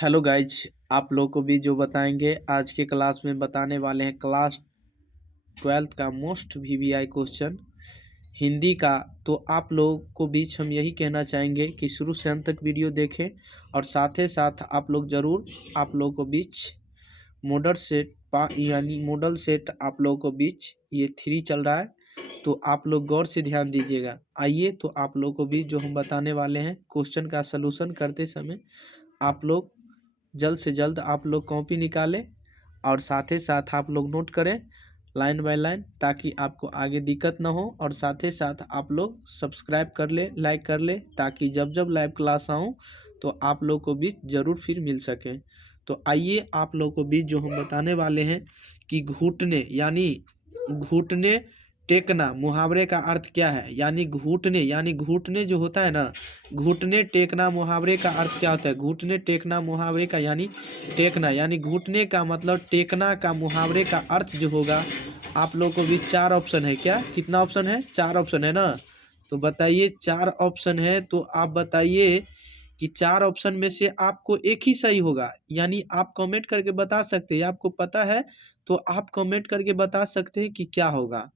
Hello guys, आप लोग को भी जो बताएंगे आज के क्लास में बताने वाले हैं क्लास 12th का मोस्ट वीवीआई क्वेश्चन हिंदी का। तो आप लोगों को बीच हम यही कहना चाहेंगे कि शुरू से अंत तक वीडियो देखें और साथ ही साथ आप लोग ज़रूर आप लोगों को बीच मॉडल सेट यानी मॉडल सेट आप लोगों को बीच ये 3 चल रहा है, तो आप लोग गौर से ध्यान दीजिएगा। आइए तो आप लोग को भी जो हम बताने वाले हैं क्वेश्चन का सलूशन करते समय आप लोग जल्द से जल्द आप लोग कॉपी निकालें और साथ ही साथ आप लोग नोट करें लाइन बाय लाइन, ताकि आपको आगे दिक्कत ना हो। और साथ ही साथ आप लोग सब्सक्राइब कर ले, लाइक कर ले, ताकि जब जब लाइव क्लास आऊँ तो आप लोग को भी ज़रूर फिर मिल सके। तो आइए आप लोग को भी जो हम बताने वाले हैं कि घुटने यानी घुटने टेकना मुहावरे का अर्थ क्या है। यानी घुटने जो होता है ना, घुटने टेकना मुहावरे का अर्थ क्या होता है। घुटने टेकना मुहावरे का यानी टेकना यानी घुटने का मतलब टेकना का मुहावरे का अर्थ जो होगा। आप लोग को भी 4 ऑप्शन है। क्या कितना ऑप्शन है? 4 ऑप्शन है ना। तो बताइए 4 ऑप्शन है, तो आप बताइए कि 4 ऑप्शन में से आपको एक ही सही होगा। यानी आप कमेंट करके बता सकते हैं, आपको पता है तो आप कमेंट करके बता सकते हैं कि क्या होगा।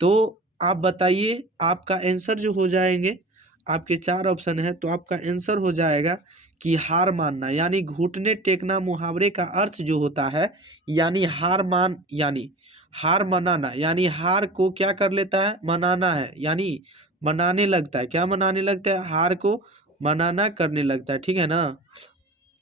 तो आप बताइए, आपका आंसर जो हो जाएंगे, आपके 4 ऑप्शन है तो आपका आंसर हो जाएगा कि हार मानना। यानी घुटने टेकना मुहावरे का अर्थ जो होता है यानी हार मनाना, यानी हार को क्या कर लेता है, मनाना है। यानी मनाने लगता है। क्या मनाने लगता है? हार को मनाना करने लगता है। ठीक है ना।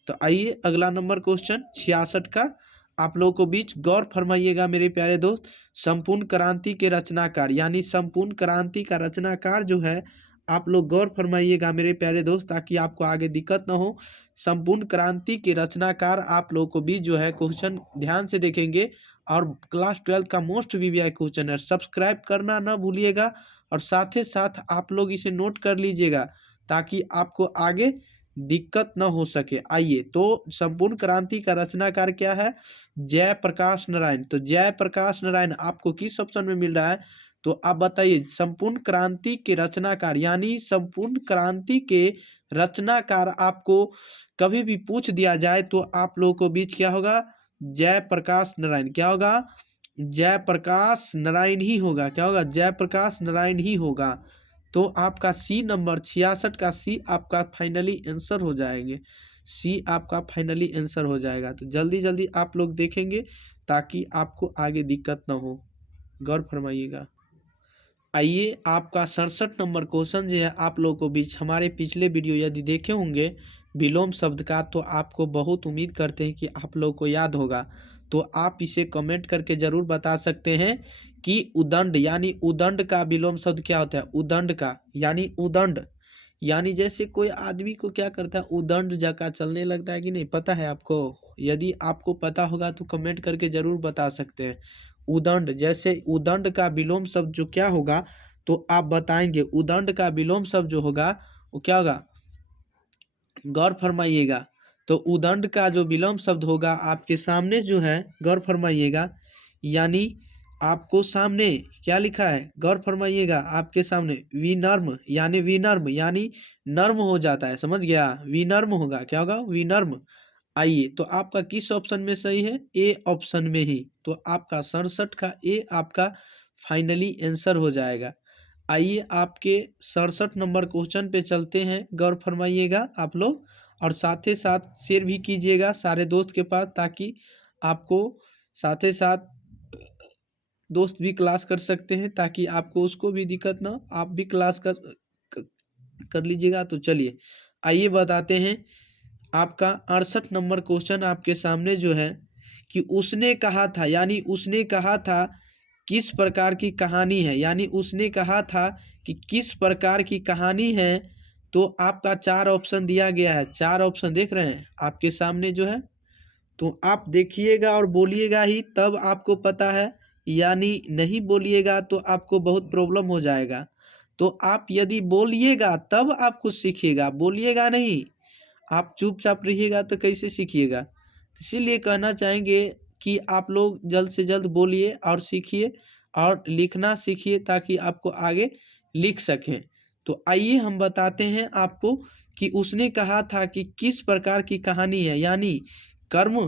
तो आइए अगला नंबर क्वेश्चन 66 का आप लोगों को बीच गौर फरमाइएगा मेरे प्यारे दोस्त। संपूर्ण क्रांति के रचनाकार यानी संपूर्ण क्रांति का रचनाकार जो है, आप लोग गौर फरमाइएगा मेरे प्यारे दोस्त, ताकि आपको आगे दिक्कत ना हो। संपूर्ण क्रांति के रचनाकार आप लोग को भी जो है क्वेश्चन ध्यान से देखेंगे और क्लास 12 का मोस्ट वीवीआई क्वेश्चन है। सब्सक्राइब करना ना भूलिएगा और साथ ही साथ आप लोग इसे नोट कर लीजिएगा, ताकि आपको आगे दिक्कत न हो सके। आइए तो संपूर्ण क्रांति का रचनाकार क्या है? जयप्रकाश नारायण। तो जयप्रकाश नारायण आपको किस ऑप्शन में मिल रहा है? तो आप बताइए संपूर्ण क्रांति के रचनाकार यानी संपूर्ण क्रांति के रचनाकार आपको कभी भी पूछ दिया जाए तो आप लोगों को बीच क्या होगा? जयप्रकाश नारायण। क्या होगा? जयप्रकाश नारायण ही होगा। क्या होगा? जयप्रकाश नारायण ही होगा। तो आपका सी नंबर 66 का सी आपका फाइनली आंसर हो जाएंगे। सी आपका फाइनली आंसर हो जाएगा। तो जल्दी जल्दी आप लोग देखेंगे ताकि आपको आगे दिक्कत ना हो। गौर फरमाइएगा। आइए आपका 67 नंबर क्वेश्चन जो है, आप लोगों को बीच हमारे पिछले वीडियो यदि देखे होंगे विलोम शब्द का, तो आपको बहुत उम्मीद करते हैं कि आप लोगों को याद होगा। तो आप इसे कमेंट करके ज़रूर बता सकते हैं कि उदंड यानी उदंड का विलोम शब्द क्या होता है। उदंड का यानी उदंड यानी जैसे कोई आदमी को क्या करता है, उदंड जका चलने लगता है कि नहीं, पता है आपको? यदि आपको पता होगा तो कमेंट करके ज़रूर बता सकते हैं। उदंड, जैसे उदंड का विलोम शब्द जो क्या होगा, तो आप बताएंगे उदंड का विलोम शब्द जो होगा वो क्या होगा। गौर फरमाइएगा। तो उदंड का जो विलोम शब्द होगा आपके सामने जो है, गौर फरमाइएगा। यानी आपको सामने क्या लिखा है, गौर फरमाइएगा। आपके सामने विनर्म यानी नर्म हो जाता है। समझ गया? विनर्म होगा। क्या होगा? विनर्म। आइए तो आपका किस ऑप्शन में सही है? ए ऑप्शन में ही। तो आपका 67 का ए आपका फाइनली आंसर हो जाएगा। आइए आपके 67 नंबर क्वेश्चन पे चलते हैं। गौर फरमाइएगा आप लोग और साथ ही साथ शेयर भी कीजिएगा सारे दोस्त के पास, ताकि आपको साथ ही साथ दोस्त भी क्लास कर सकते हैं, ताकि आपको उसको भी दिक्कत ना हो, आप भी क्लास कर लीजिएगा। तो चलिए आइए बताते हैं। आपका 68 नंबर क्वेश्चन आपके सामने जो है कि उसने कहा था यानी उसने कहा था किस प्रकार की कहानी है। यानी उसने कहा था कि किस प्रकार की कहानी है। तो आपका 4 ऑप्शन दिया गया है। 4 ऑप्शन देख रहे हैं आपके सामने जो है, तो आप देखिएगा और बोलिएगा ही तब आपको पता है, यानी नहीं बोलिएगा तो आपको बहुत प्रॉब्लम हो जाएगा। तो आप यदि बोलिएगा तब आप कुछ सीखिएगा, बोलिएगा नहीं, आप चुपचाप रहिएगा तो कैसे सीखिएगा। इसीलिए कहना चाहेंगे कि आप लोग जल्द से जल्द बोलिए और सीखिए और लिखना सीखिए, ताकि आपको आगे लिख सकें। तो आइए हम बताते हैं आपको कि उसने कहा था कि किस प्रकार की कहानी है, यानी कर्म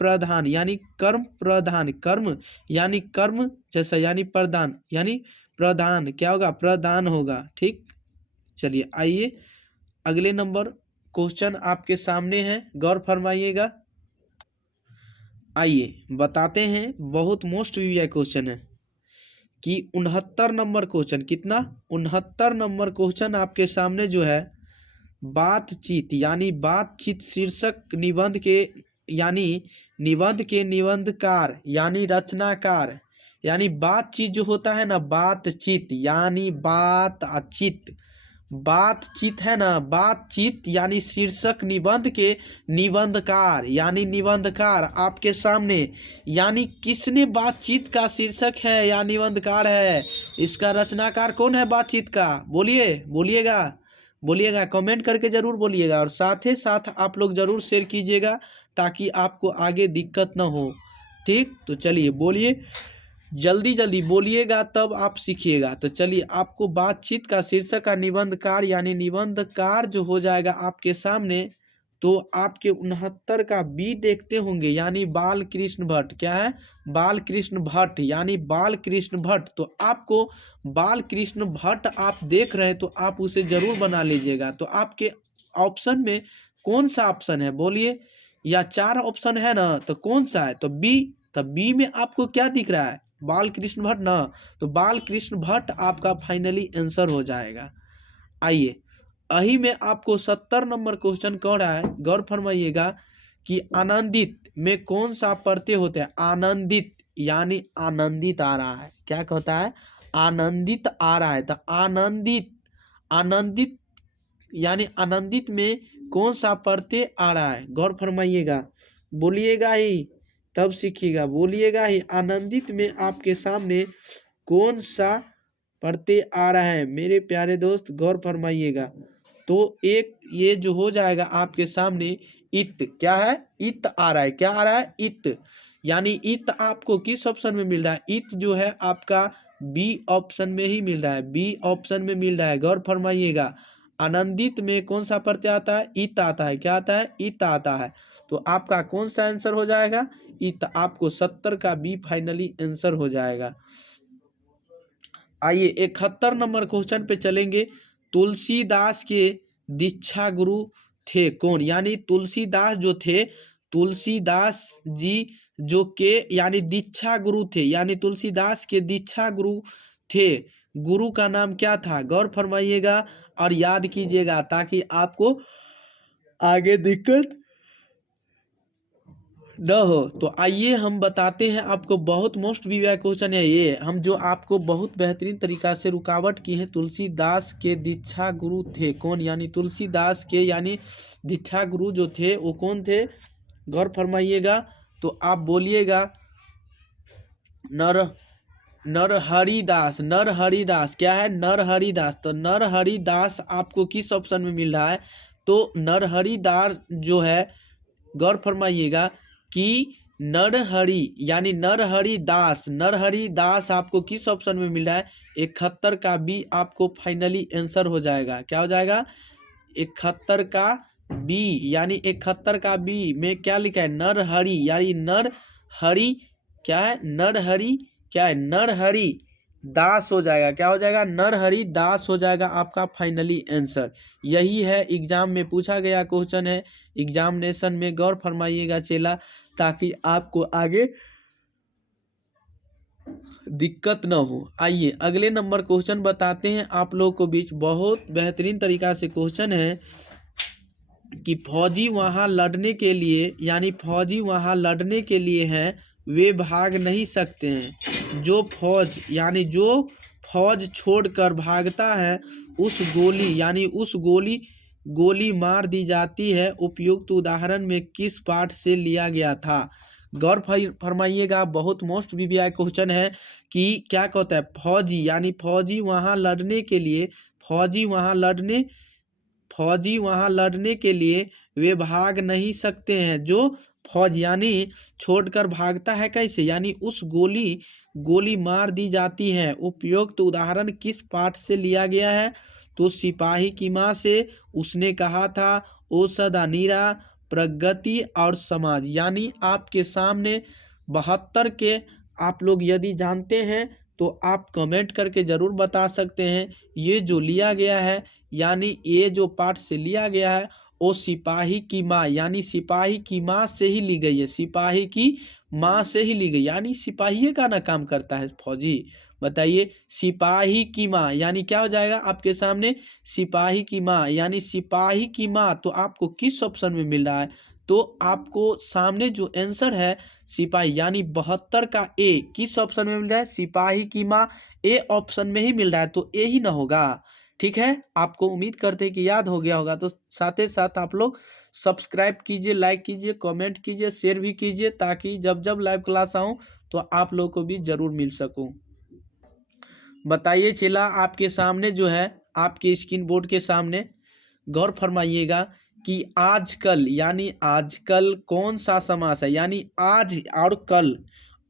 प्रधान, यानी कर्म प्रधान, कर्म यानी कर्म जैसा, यानी प्रधान, यानी प्रधान क्या होगा, प्रधान होगा। ठीक, चलिए आइए अगले नंबर क्वेश्चन आपके सामने है, गौर फरमाइएगा। आइए बताते हैं, बहुत मोस्ट वीवीआई क्वेश्चन है कि 69 नंबर क्वेश्चन, कितना, 69 नंबर क्वेश्चन आपके सामने जो है, बातचीत यानी बातचीत शीर्षक निबंध के, यानी निबंध के निबंधकार यानी रचनाकार, यानी बातचीत जो होता है ना, बातचीत यानी बातचीत, बातचीत है ना, बातचीत यानी शीर्षक निबंध के निबंधकार यानी निबंधकार आपके सामने, यानी किसने बातचीत का शीर्षक है या निबंधकार है, इसका रचनाकार कौन है बातचीत का, बोलिए, बोलिएगा, बोलिएगा, कमेंट करके जरूर बोलिएगा, और साथ ही साथ आप लोग जरूर शेयर कीजिएगा ताकि आपको आगे दिक्कत ना हो। ठीक, तो चलिए बोलिए, जल्दी जल्दी बोलिएगा तब आप सीखिएगा। तो चलिए, आपको बातचीत का शीर्षक का निबंधकार यानी निबंधकार जो हो जाएगा आपके सामने, तो आपके 69 का बी देखते होंगे, यानी बाल कृष्ण भट्ट, क्या है, बाल कृष्ण भट्ट, यानी बाल कृष्ण भट्ट। तो आपको बाल कृष्ण भट्ट आप देख रहे हैं तो आप उसे जरूर बना लीजिएगा। तो आपके ऑप्शन में कौन सा ऑप्शन है, बोलिए, या 4 ऑप्शन है ना, तो कौन सा है, तो बी। तो बी में आपको क्या दिख रहा है, बाल कृष्ण भट्ट ना, तो बाल कृष्ण भट्ट आपका फाइनली आंसर हो जाएगा। आइए अही में आपको 70 नंबर क्वेश्चन कह रहा है, गौर फरमाइएगा कि आनंदित में कौन सा प्रत्यय होता है, आनंदित यानी आनंदित आ रहा है, क्या कहता है, आनंदित आ रहा है। तो आनंदित, आनंदित यानी आनंदित में कौन सा प्रत्यय आ रहा है, गौर फरमाइएगा, बोलिएगा ही तब सीखिएगा, बोलिएगा ही, आनंदित में आपके सामने कौन सा प्रत्यय आ रहा है मेरे प्यारे दोस्त, गौर फरमाइएगा। तो एक ये जो हो जाएगा आपके सामने, इत, क्या है, इत आ रहा है, क्या आ रहा है, इत, यानी इत आपको किस ऑप्शन में मिल रहा है, इत जो है आपका बी ऑप्शन में ही मिल रहा है, बी ऑप्शन में मिल रहा है, गौर फरमाइएगा। आनंदित में कौन सा प्रत्यय आता है, इत आता है, क्या आता है, इत आता है। तो आपका कौन सा आंसर हो जाएगा, इत, आपको 70 का बी फाइनली आंसर हो जाएगा। आइए 71 नंबर क्वेश्चन पे चलेंगे। तुलसीदास के दीक्षा गुरु थे कौन, यानी तुलसीदास जो थे, तुलसीदास जी जो के यानी दीक्षा गुरु थे, यानी तुलसीदास के दीक्षा गुरु थे, गुरु का नाम क्या था, गौर फरमाइएगा और याद कीजिएगा ताकि आपको आगे दिक्कत न हो। तो आइए हम बताते हैं आपको, बहुत मोस्ट वीवीआई क्वेश्चन है ये, हम जो आपको बहुत बेहतरीन तरीका से रुकावट की है। तुलसीदास के दीक्षा गुरु थे कौन, यानी तुलसीदास के यानी दीक्षा गुरु जो थे वो कौन थे, गौर फरमाइएगा। तो आप बोलिएगा नरहरिदास, नरहरिदास, क्या है, नरहरिदास। तो नरहरिदास आपको किस ऑप्शन में मिल रहा है, तो नरहरिदास जो है, गौर फरमाइएगा कि नरहरि यानी नरहरिदास, नरहरिदास आपको किस ऑप्शन में मिल रहा है, 71 का बी आपको फाइनली आंसर हो जाएगा, क्या हो जाएगा, 71 का बी, यानी 71 का बी में क्या लिखा है, नरहरि, यानी नरहरि, क्या है, नरहरि, क्या है, नरहरि दास हो जाएगा, क्या हो जाएगा, नरहरि दास हो जाएगा आपका फाइनली आंसर। यही है एग्जाम में पूछा गया क्वेश्चन है, एग्जामिनेशन में, गौर फरमाइएगा चेला ताकि आपको आगे दिक्कत न हो। आइए अगले नंबर क्वेश्चन बताते हैं आप लोग को बीच, बहुत बेहतरीन तरीका से क्वेश्चन है कि फौजी वहां लड़ने के लिए, यानी फौजी वहां लड़ने के लिए हैं, वे भाग नहीं सकते हैं, जो फौज यानी जो फौज छोड़कर भागता है उस गोली, यानी उस गोली मार दी जाती है, उपयुक्त उदाहरण में किस पाठ से लिया गया था, गौर फरमाइएगा। बहुत मोस्ट वीवीआई क्वेश्चन है कि क्या कहता है, फौजी यानी फौजी वहां लड़ने के लिए, फौजी वहां लड़ने के लिए वे भाग नहीं सकते हैं, जो फौज यानी छोड़कर भागता है कैसे, यानी उस गोली मार दी जाती है। उपयुक्त उदाहरण किस पाठ से लिया गया है? तो सिपाही की मां से। उसने कहा था औषध नीरा, प्रगति और समाज। यानी आपके सामने 72 के आप लोग यदि जानते हैं तो आप कमेंट करके ज़रूर बता सकते हैं। ये जो लिया गया है यानी ये जो पाठ से लिया गया है वो सिपाही की माँ यानी सिपाही की माँ से ही ली गई है। सिपाही की माँ से ही ली गई यानी सिपाही का ना काम करता है फौजी। बताइए सिपाही की माँ यानी क्या हो जाएगा आपके सामने? सिपाही की माँ यानी सिपाही की माँ। तो आपको किस ऑप्शन में मिल रहा है? तो आपको सामने जो आंसर है सिपाही यानी 72 का ए किस ऑप्शन में मिल रहा है? सिपाही की माँ ए ऑप्शन में ही मिल रहा है। तो ए ही ना होगा। ठीक है, आपको उम्मीद करते हैं कि याद हो गया होगा। तो साथ ही साथ आप लोग सब्सक्राइब कीजिए, लाइक कीजिए, कमेंट कीजिए, शेयर भी कीजिए ताकि जब जब लाइव क्लास आऊँ तो आप लोग को भी ज़रूर मिल सकूँ। बताइए चला आपके सामने जो है आपके स्क्रीन बोर्ड के सामने गौर फरमाइएगा कि आजकल यानी आजकल कौन सा समास है? यानी आज और कल,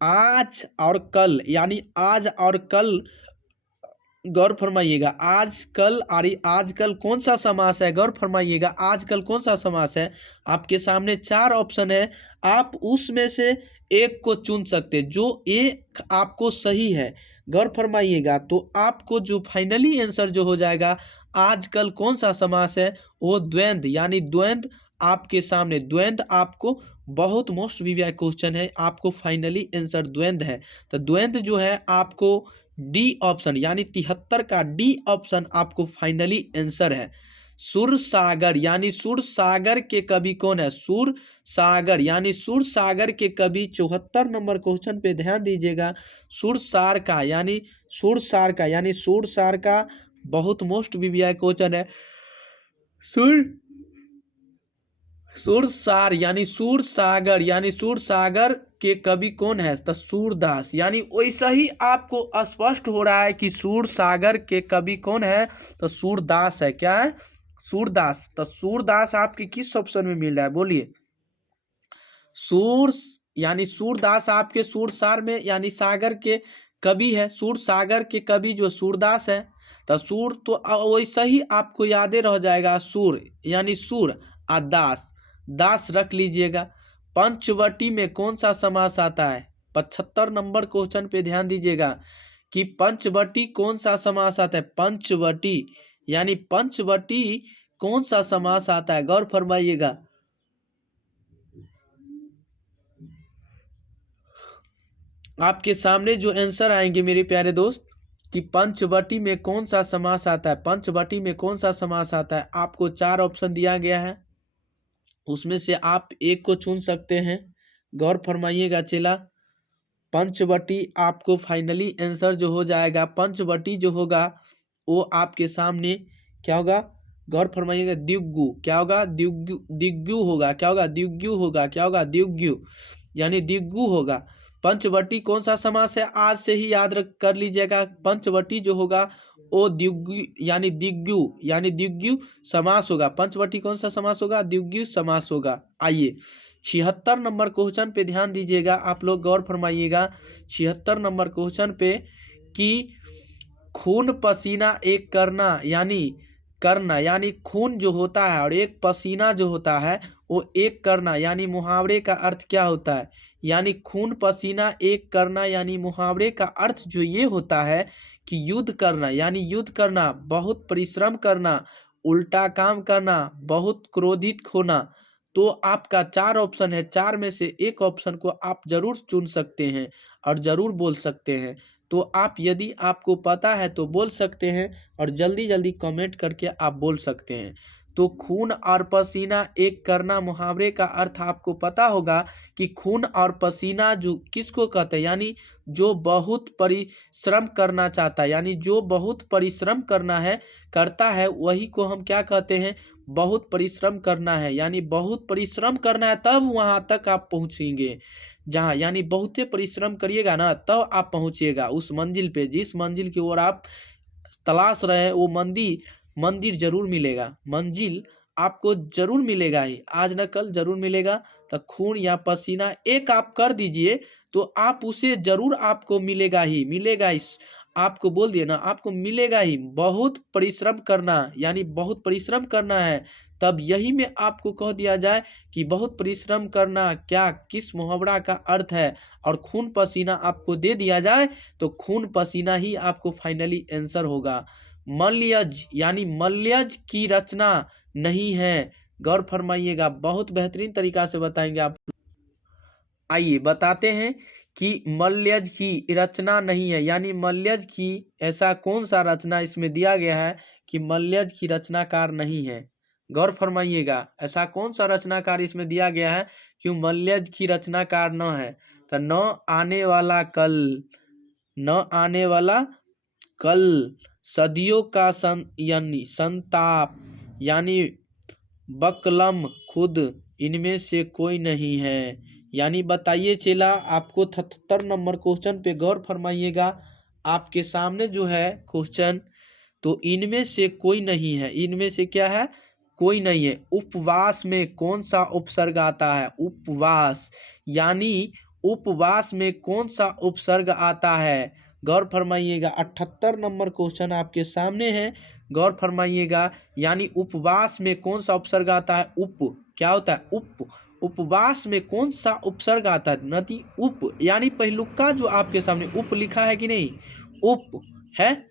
आज और कल यानी आज और कल। गौर फरमाइएगा आजकल और आजकल कौन सा समास है? गौर फरमाइएगा आजकल कौन सा समास है? आपके सामने 4 ऑप्शन है, आप उसमें से एक को चुन सकते जो एक आपको सही है। गौर फरमाइएगा तो आपको जो फाइनली आंसर जो हो जाएगा आजकल कौन सा समास है वो द्वंद्व यानी द्वंद्व आपके सामने। द्वंद्व आपको बहुत मोस्ट वीवीआई क्वेश्चन है, आपको फाइनली आंसर द्वंद्व है। तो द्वंद्व जो है आपको डी ऑप्शन यानी 73 का डी ऑप्शन आपको फाइनली आंसर है। सुर सागर यानी सुर सागर के कवि कौन है? सुर सागर यानी सुर सागर के कवि 74 नंबर क्वेश्चन पे ध्यान दीजिएगा। सुर सार का यानी सुर सार का यानी सुर सार का बहुत मोस्ट वीवीआई क्वेश्चन है। सुरसार यानी सूरसागर यानी सूरसागर के कवि कौन है? तो सूरदास। यानी वैसा ही आपको स्पष्ट हो रहा है कि सूरसागर के कवि कौन है? तो सूरदास है। क्या है? सूरदास। तो सूरदास आपके किस ऑप्शन में मिल रहा है? बोलिए। सूर यानी सूरदास आपके सूरसार में यानी सागर के कवि है। सूरसागर के कवि जो सूरदास है। तो सूर तो वैसा ही आपको यादें रह जाएगा। सूर यानी सूर और दास, दास रख लीजिएगा। पंचवटी में कौन सा समास आता है? 75 नंबर क्वेश्चन पे ध्यान दीजिएगा कि पंचवटी कौन सा समास आता है? पंचवटी यानी पंचवटी कौन सा समास आता है? गौर फरमाइएगा। आपके सामने जो आंसर आएंगे मेरे प्यारे दोस्त कि पंचवटी में कौन सा समास आता है? पंचवटी में कौन सा समास आता है? आपको 4 ऑप्शन दिया गया है, उसमें से आप एक को चुन सकते हैं। गौर फरमाइएगा चेला। पंचवटी आपको फाइनली आंसर जो हो जाएगा पंचवटी जो होगा वो आपके सामने क्या होगा? गौर फरमाइएगा दिग्गु। क्या होगा? दिग्गु। दिग्गु होगा। क्या होगा? दिग्गु होगा। क्या होगा? दिग्गु यानी दिग्गु होगा। पंचवटी कौन सा समास है? आज से ही याद रख कर लीजिएगा। पंचवटी जो होगा वो दिग्गु यानी दिग्गु समास होगा। पंचवटी कौन सा समास होगा? दिग्गु समास होगा। आइए 76 नंबर क्वेश्चन पे ध्यान दीजिएगा आप लोग। गौर फरमाइएगा 76 नंबर क्वेश्चन पे कि खून पसीना एक करना यानी खून जो होता है और एक पसीना जो होता है वो एक करना यानी मुहावरे का अर्थ क्या होता है? यानी खून पसीना एक करना यानी मुहावरे का अर्थ जो ये होता है कि युद्ध करना यानी युद्ध करना, बहुत परिश्रम करना, उल्टा काम करना, बहुत क्रोधित होना। तो आपका 4 ऑप्शन है, 4 में से एक ऑप्शन को आप जरूर चुन सकते हैं और जरूर बोल सकते हैं। तो आप यदि आपको पता है तो बोल सकते हैं और जल्दी जल्दी कमेंट करके आप बोल सकते हैं। तो खून और पसीना एक करना मुहावरे का अर्थ आपको पता होगा कि खून और पसीना जो किसको कहते हैं? यानी जो बहुत परिश्रम करना चाहता है यानी जो बहुत परिश्रम करता है वही को हम क्या कहते हैं? बहुत परिश्रम करना है यानी बहुत परिश्रम करना है तब वहाँ तक आप पहुँचेंगे जहाँ यानी बहुते परिश्रम करिएगा ना तब आप पहुँचिएगा उस मंजिल पे। जिस मंजिल की ओर आप तलाश रहे हैं वो मंदिर जरूर मिलेगा। मंजिल आपको जरूर मिलेगा ही, आज न कल जरूर मिलेगा। तो खून या पसीना एक आप कर दीजिए तो आप उसे जरूर आपको मिलेगा ही मिलेगा ही। आपको बोल दिए ना, आपको मिलेगा ही। बहुत परिश्रम करना, यानी बहुत परिश्रम करना है। तब यही में आपको कह दिया जाए कि बहुत परिश्रम करना क्या किस मुहावरा का अर्थ है, और खून पसीना आपको दे दिया जाए तो खून पसीना ही आपको फाइनली आंसर होगा। मल्यज यानी मल्यज की रचना नहीं है। गौर फरमाइएगा, बहुत बेहतरीन तरीका से बताएंगे आप। आइए बताते हैं कि मल्यज की रचना नहीं है, यानी मल्यज की ऐसा कौन सा रचना इसमें दिया गया है कि मल्यज की रचनाकार नहीं है। गौर फरमाइएगा, ऐसा कौन सा रचनाकार इसमें दिया गया है कि मल्यज की रचनाकार न है। तो न आने वाला कल, न आने वाला कल, सदियों का यानी संताप, यानी बकलम खुद, इनमें से कोई नहीं है। यानी बताइए चेला, आपको 77 नंबर क्वेश्चन पे गौर फरमाइएगा। आपके सामने जो है क्वेश्चन, तो इनमें से कोई नहीं है। इनमें से क्या है? कोई नहीं है। उपवास में कौन सा उपसर्ग आता है? उपवास, यानी उपवास में कौन सा उपसर्ग आता है? गौर फरमाइएगा, 78 नंबर क्वेश्चन आपके सामने है। गौर फरमाइएगा, यानी उपवास में कौन सा उपसर्ग आता है? उप, क्या होता है? उप। उपवास में कौन सा उपसर्ग आता है? नदी उप, यानी पहिलुक्का जो आपके सामने उप लिखा है कि नहीं? उप है।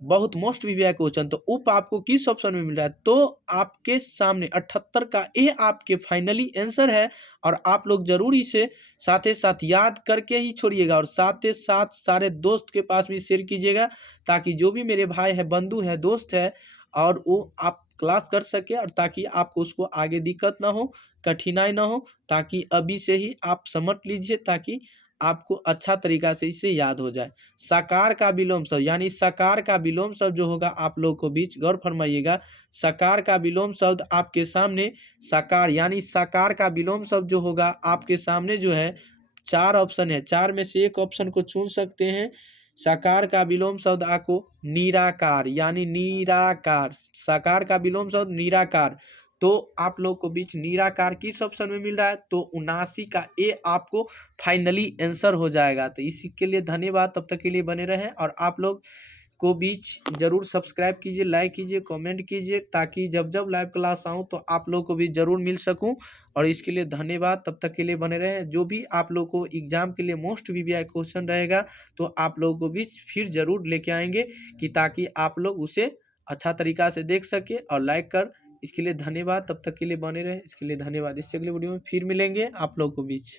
बहुत मोस्ट वीवीआई क्वेश्चन, तो उप आपको किस ऑप्शन में मिल रहा है? तो आपके सामने 78 का ये आपके फाइनली आंसर है। और आप लोग जरूर इसे साथ ही साथ याद करके ही छोड़िएगा, और साथ ही साथ सारे दोस्त के पास भी शेयर कीजिएगा, ताकि जो भी मेरे भाई है, बंधु है, दोस्त है, और वो आप क्लास कर सके, और ताकि आपको उसको आगे दिक्कत ना हो, कठिनाई ना हो, ताकि अभी से ही आप समझ लीजिए, ताकि आपको अच्छा तरीका से इसे याद हो जाए। साकार का विलोम शब्द, यानी सकार का विलोम शब्द जो होगा आप लोगों को बीच, गौर फरमाइएगा, सकार का विलोम शब्द आपके सामने, सकार यानी साकार का विलोम शब्द जो होगा आपके सामने जो है, 4 ऑप्शन है, 4 में से एक ऑप्शन को चुन सकते हैं। साकार का विलोम शब्द आपको निराकार, यानी निराकार, साकार का विलोम शब्द निराकार। तो आप लोग को बीच निराकार किस ऑप्शन में मिल रहा है? तो 79 का ए आपको फाइनली आंसर हो जाएगा। तो इसी के लिए धन्यवाद, तब तक के लिए बने रहें, और आप लोग को बीच जरूर सब्सक्राइब कीजिए, लाइक कीजिए, कमेंट कीजिए, ताकि जब जब लाइव क्लास आऊँ तो आप लोग को भी जरूर मिल सकूं। और इसके लिए धन्यवाद, तब तक के लिए बने रहें। जो भी आप लोग को एग्जाम के लिए मोस्ट वीवीआई क्वेश्चन रहेगा, तो आप लोगों को बीच फिर जरूर लेके आएंगे, कि ताकि आप लोग उसे अच्छा तरीका से देख सके और लाइक कर। इसके लिए धन्यवाद, तब तक के लिए बने रहे। इसके लिए धन्यवाद। इससे अगले वीडियो में फिर मिलेंगे आप लोग को बीच।